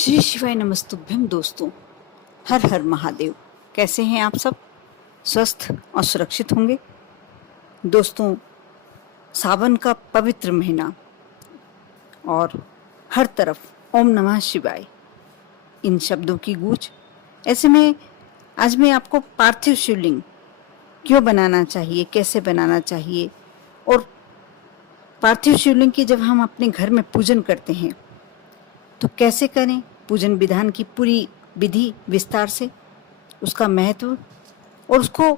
श्री शिवाय नमस्तुभ्यम। दोस्तों, हर हर महादेव। कैसे हैं आप सब? स्वस्थ और सुरक्षित होंगे। दोस्तों, सावन का पवित्र महीना और हर तरफ ओम नमः शिवाय इन शब्दों की गूंज। ऐसे में आज मैं आपको पार्थिव शिवलिंग क्यों बनाना चाहिए, कैसे बनाना चाहिए, और पार्थिव शिवलिंग की जब हम अपने घर में पूजन करते हैं तो कैसे करें, पूजन विधान की पूरी विधि विस्तार से, उसका महत्व और उसको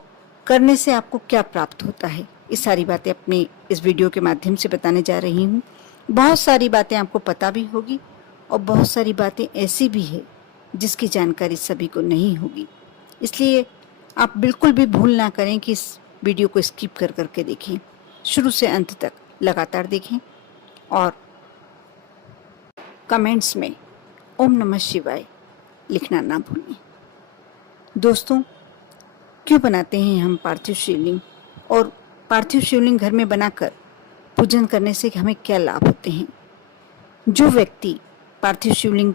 करने से आपको क्या प्राप्त होता है, ये सारी बातें अपने इस वीडियो के माध्यम से बताने जा रही हूँ। बहुत सारी बातें आपको पता भी होगी और बहुत सारी बातें ऐसी भी है जिसकी जानकारी सभी को नहीं होगी। इसलिए आप बिल्कुल भी भूल ना करें कि इस वीडियो को स्किप कर करके देखें, शुरू से अंत तक लगातार देखें और कमेंट्स में ओम नमः शिवाय लिखना ना भूलें। दोस्तों, क्यों बनाते हैं हम पार्थिव शिवलिंग, और पार्थिव शिवलिंग घर में बनाकर पूजन करने से हमें क्या लाभ होते हैं? जो व्यक्ति पार्थिव शिवलिंग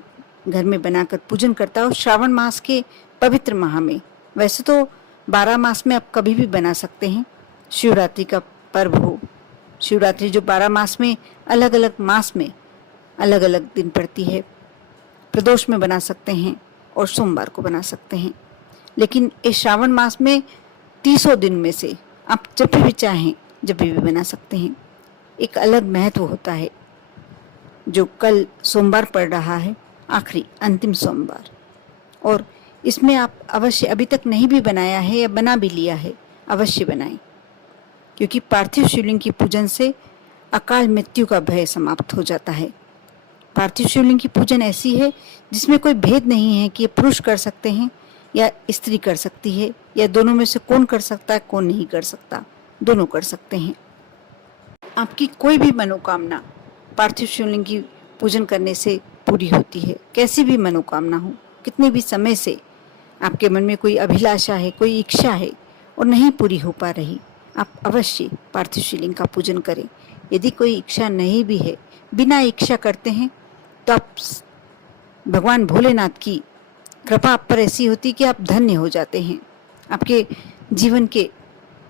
घर में बनाकर पूजन करता है, श्रावण मास के पवित्र माह में, वैसे तो 12 मास में आप कभी भी बना सकते हैं। शिवरात्रि का पर्व हो, शिवरात्रि जो 12 मास में अलग अलग मास में अलग अलग दिन पड़ती है, प्रदोष में बना सकते हैं और सोमवार को बना सकते हैं। लेकिन इस श्रावण मास में 30 दिन में से आप जब भी चाहें जब भी बना सकते हैं। एक अलग महत्व होता है। जो कल सोमवार पड़ रहा है, आखिरी अंतिम सोमवार, और इसमें आप अवश्य, अभी तक नहीं भी बनाया है या बना भी लिया है, अवश्य बनाएं, क्योंकि पार्थिव शिवलिंग की पूजन से अकाल मृत्यु का भय समाप्त हो जाता है। पार्थिव शिवलिंग की पूजन ऐसी है जिसमें कोई भेद नहीं है कि ये पुरुष कर सकते हैं या स्त्री कर सकती है, या दोनों में से कौन कर सकता है कौन नहीं कर सकता, दोनों कर सकते हैं। आपकी कोई भी मनोकामना पार्थिव शिवलिंग की पूजन करने से पूरी होती है। कैसी भी मनोकामना हो, कितने भी समय से आपके मन में कोई अभिलाषा है, कोई इच्छा है और नहीं पूरी हो पा रही, आप अवश्य पार्थिव शिवलिंग का पूजन करें। यदि कोई इच्छा नहीं भी है, बिना इच्छा करते हैं, तो आप भगवान भोलेनाथ की कृपा आप पर ऐसी होती कि आप धन्य हो जाते हैं। आपके जीवन के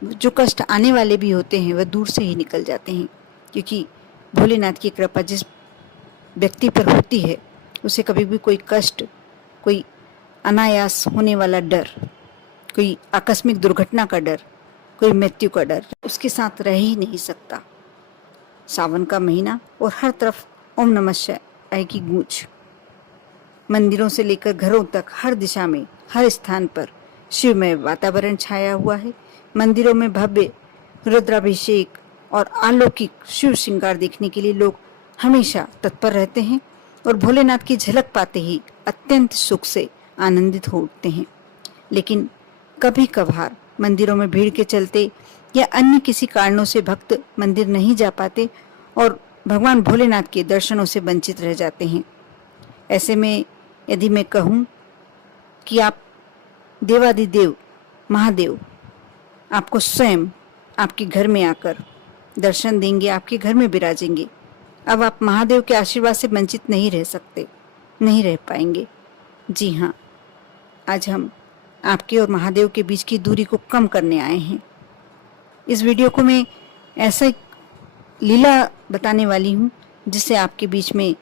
जो कष्ट आने वाले भी होते हैं वह दूर से ही निकल जाते हैं, क्योंकि भोलेनाथ की कृपा जिस व्यक्ति पर होती है उसे कभी भी कोई कष्ट, कोई अनायास होने वाला डर, कोई आकस्मिक दुर्घटना का डर, कोई मृत्यु का डर उसके साथ रह ही नहीं सकता। सावन का महीना और हर तरफ ओम नमः शिवाय की गूंज। मंदिरों से लेकर घरों तक हर दिशा में, हर स्थान पर शिवमय वातावरण छाया हुआ है। मंदिरों में भव्य रुद्राभिषेक और अलौकिक शिव श्रृंगार देखने के लिए लोग हमेशा तत्पर रहते हैं और भोलेनाथ की झलक पाते ही अत्यंत सुख से आनंदित हो उठते हैं। लेकिन कभी कभार मंदिरों में भीड़ के चलते या अन्य किसी कारणों से भक्त मंदिर नहीं जा पाते और भगवान भोलेनाथ के दर्शनों से वंचित रह जाते हैं। ऐसे में यदि मैं कहूँ कि आप देवादिदेव महादेव आपको स्वयं आपके घर में आकर दर्शन देंगे, आपके घर में विराजेंगे, अब आप महादेव के आशीर्वाद से वंचित नहीं रह सकते, नहीं रह पाएंगे। जी हाँ, आज हम आपके और महादेव के बीच की दूरी को कम करने आए हैं। इस वीडियो को मैं ऐसा एक लीला बताने वाली हूँ जिससे आपके बीच में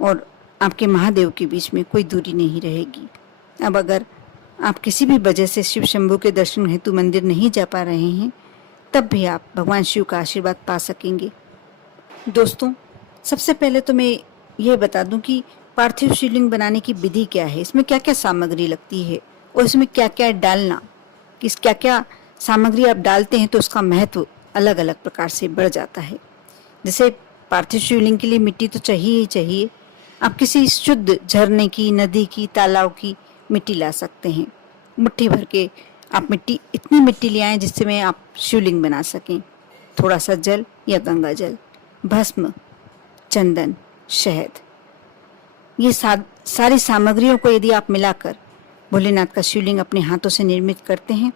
और आपके महादेव के बीच में कोई दूरी नहीं रहेगी। अब अगर आप किसी भी वजह से शिव शंभू के दर्शन हेतु मंदिर नहीं जा पा रहे हैं, तब भी आप भगवान शिव का आशीर्वाद पा सकेंगे। दोस्तों, सबसे पहले तो मैं ये बता दूं कि पार्थिव शिवलिंग बनाने की विधि क्या है, इसमें क्या क्या सामग्री लगती है और इसमें क्या क्या डालना, किस क्या क्या सामग्री आप डालते हैं तो उसका महत्व अलग अलग प्रकार से बढ़ जाता है। जैसे पार्थिव शिवलिंग के लिए मिट्टी तो चाहिए ही चाहिए। आप किसी शुद्ध झरने की, नदी की, तालाब की मिट्टी ला सकते हैं। मुट्ठी भर के आप मिट्टी, इतनी मिट्टी ले आएं जिससे में आप शिवलिंग बना सकें। थोड़ा सा जल या गंगा जल, भस्म, चंदन, शहद, ये सारी सामग्रियों को यदि आप मिलाकर भोलेनाथ का शिवलिंग अपने हाथों से निर्मित करते हैं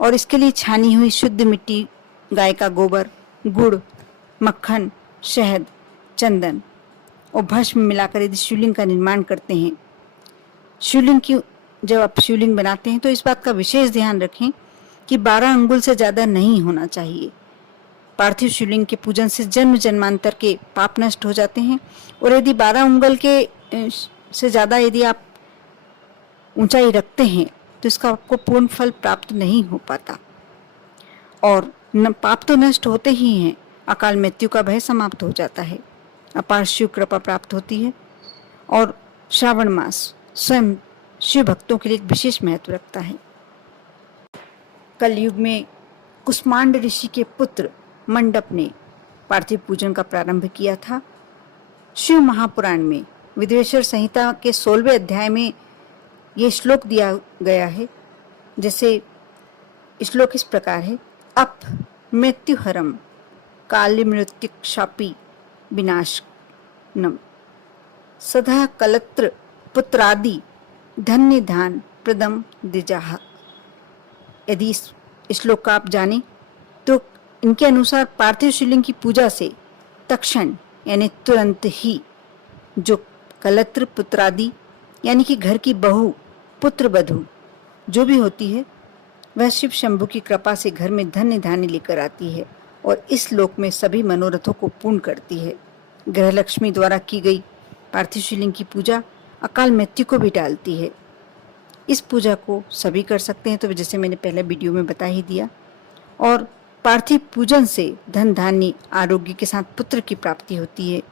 और इसके लिए छानी हुई शुद्ध मिट्टी, गाय का गोबर, गुड़, मक्खन, शहद, चंदन और भस्म मिलाकर यदि शिवलिंग का निर्माण करते हैं, शिवलिंग की जब आप शिवलिंग बनाते हैं तो इस बात का विशेष ध्यान रखें कि 12 अंगुल से ज़्यादा नहीं होना चाहिए। पार्थिव शिवलिंग के पूजन से जन्म जन्मांतर के पाप नष्ट हो जाते हैं, और यदि 12 अंगुल के से ज़्यादा यदि आप ऊंचाई रखते हैं तो इसका आपको पूर्ण फल प्राप्त नहीं हो पाता, और पाप तो नष्ट होते ही हैं, अकाल मृत्यु का भय समाप्त हो जाता है, अपार शिव कृपा प्राप्त होती है। और श्रावण मास स्वयं शिव भक्तों के लिए एक विशेष महत्व रखता है। कलयुग में कुष्मांड ऋषि के पुत्र मंडप ने पार्थिव पूजन का प्रारंभ किया था। शिव महापुराण में विदेश्वर संहिता के 16वें अध्याय में ये श्लोक दिया गया है। जैसे श्लोक इस प्रकार है, अप मृत्युहरम काली मृत्युक्षापी विनाशनम सदा कलत्र पुत्रादि धन्य धान प्रदम द्विजाह। यदि इस श्लोक का आप जानें तो इनके अनुसार पार्थिव शिवलिंग की पूजा से तक्षण यानी तुरंत ही जो कलत्र पुत्रादि यानी कि घर की बहू, पुत्र वधू जो भी होती है, वह शिव शंभु की कृपा से घर में धन्य धान्य लेकर आती है और इस लोक में सभी मनोरथों को पूर्ण करती है। ग्रह लक्ष्मी द्वारा की गई पार्थिव शिवलिंग की पूजा अकाल मृत्यु को भी टालती है। इस पूजा को सभी कर सकते हैं, तो जैसे मैंने पहले वीडियो में बता ही दिया। और पार्थिव पूजन से धन धान्य आरोग्य के साथ पुत्र की प्राप्ति होती है,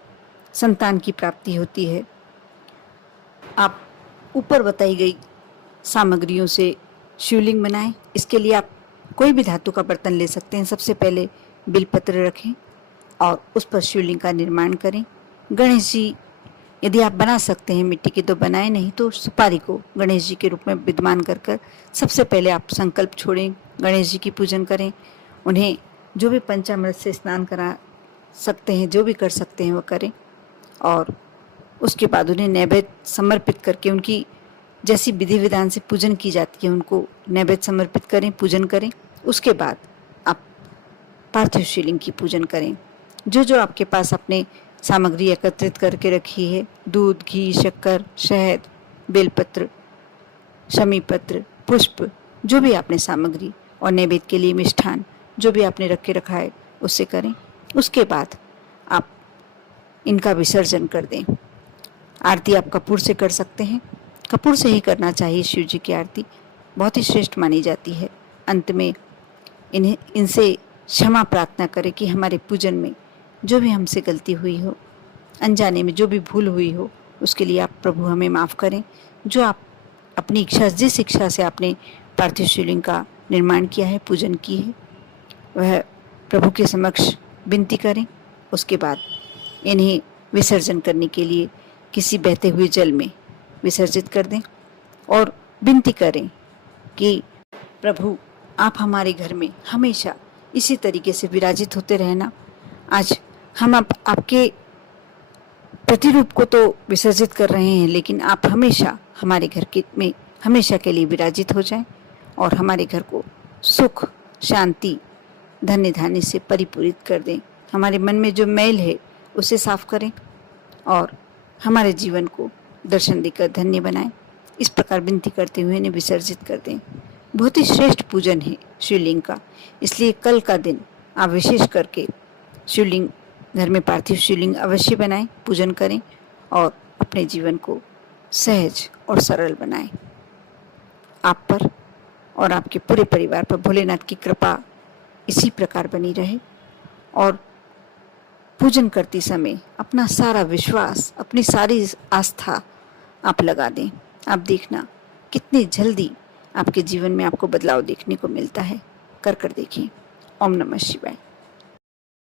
संतान की प्राप्ति होती है। आप ऊपर बताई गई सामग्रियों से शिवलिंग बनाएं। इसके लिए आप कोई भी धातु का बर्तन ले सकते हैं। सबसे पहले बिलपत्र रखें और उस पर शिवलिंग का निर्माण करें। गणेश जी यदि आप बना सकते हैं मिट्टी के तो बनाएं, नहीं तो सुपारी को गणेश जी के रूप में विद्यमान कर कर सबसे पहले आप संकल्प छोड़ें, गणेश जी की पूजन करें। उन्हें जो भी पंचामृत से स्नान करा सकते हैं, जो भी कर सकते हैं वो करें, और उसके बाद उन्हें नैवेद्य समर्पित करके उनकी जैसी विधि विधान से पूजन की जाती है उनको नैवेद्य समर्पित करें, पूजन करें। उसके बाद आप पार्थिव शिवलिंग की पूजन करें। जो जो आपके पास अपने सामग्री एकत्रित करके रखी है, दूध, घी, शक्कर, शहद, बेलपत्र, शमी पत्र, पुष्प, जो भी आपने सामग्री और नैवेद्य के लिए मिष्ठान जो भी आपने रख के रखा है उससे करें। उसके बाद आप इनका विसर्जन कर दें। आरती आप कपूर से कर सकते हैं, कपूर से ही करना चाहिए। शिव जी की आरती बहुत ही श्रेष्ठ मानी जाती है। अंत में इनसे क्षमा प्रार्थना करें कि हमारे पूजन में जो भी हमसे गलती हुई हो, अनजाने में जो भी भूल हुई हो, उसके लिए आप प्रभु हमें माफ़ करें। जो आप अपनी इच्छा, जिस इच्छा से आपने पार्थिव शिवलिंग का निर्माण किया है, पूजन की है, वह प्रभु के समक्ष विनती करें। उसके बाद इन्हें विसर्जन करने के लिए किसी बहते हुए जल में विसर्जित कर दें और विनती करें कि प्रभु आप हमारे घर में हमेशा इसी तरीके से विराजित होते रहना। आज हम आपके प्रतिरूप को तो विसर्जित कर रहे हैं, लेकिन आप हमेशा हमारे घर के में हमेशा के लिए विराजित हो जाएं और हमारे घर को सुख, शांति, धन्य धान्य से परिपूरित कर दें। हमारे मन में जो मैल है उसे साफ करें और हमारे जीवन को दर्शन देकर धन्य बनाएं। इस प्रकार विनती करते हुए इन्हें विसर्जित कर दें। बहुत ही श्रेष्ठ पूजन है शिवलिंग का, इसलिए कल का दिन आप विशेष करके शिवलिंग, घर में पार्थिव शिवलिंग अवश्य बनाएं, पूजन करें और अपने जीवन को सहज और सरल बनाएं। आप पर और आपके पूरे परिवार पर भोलेनाथ की कृपा इसी प्रकार बनी रहे और पूजन करते समय अपना सारा विश्वास, अपनी सारी आस्था आप लगा दें। आप देखना कितनी जल्दी आपके जीवन में आपको बदलाव देखने को मिलता है। कर देखिए। ओम नमः शिवाय।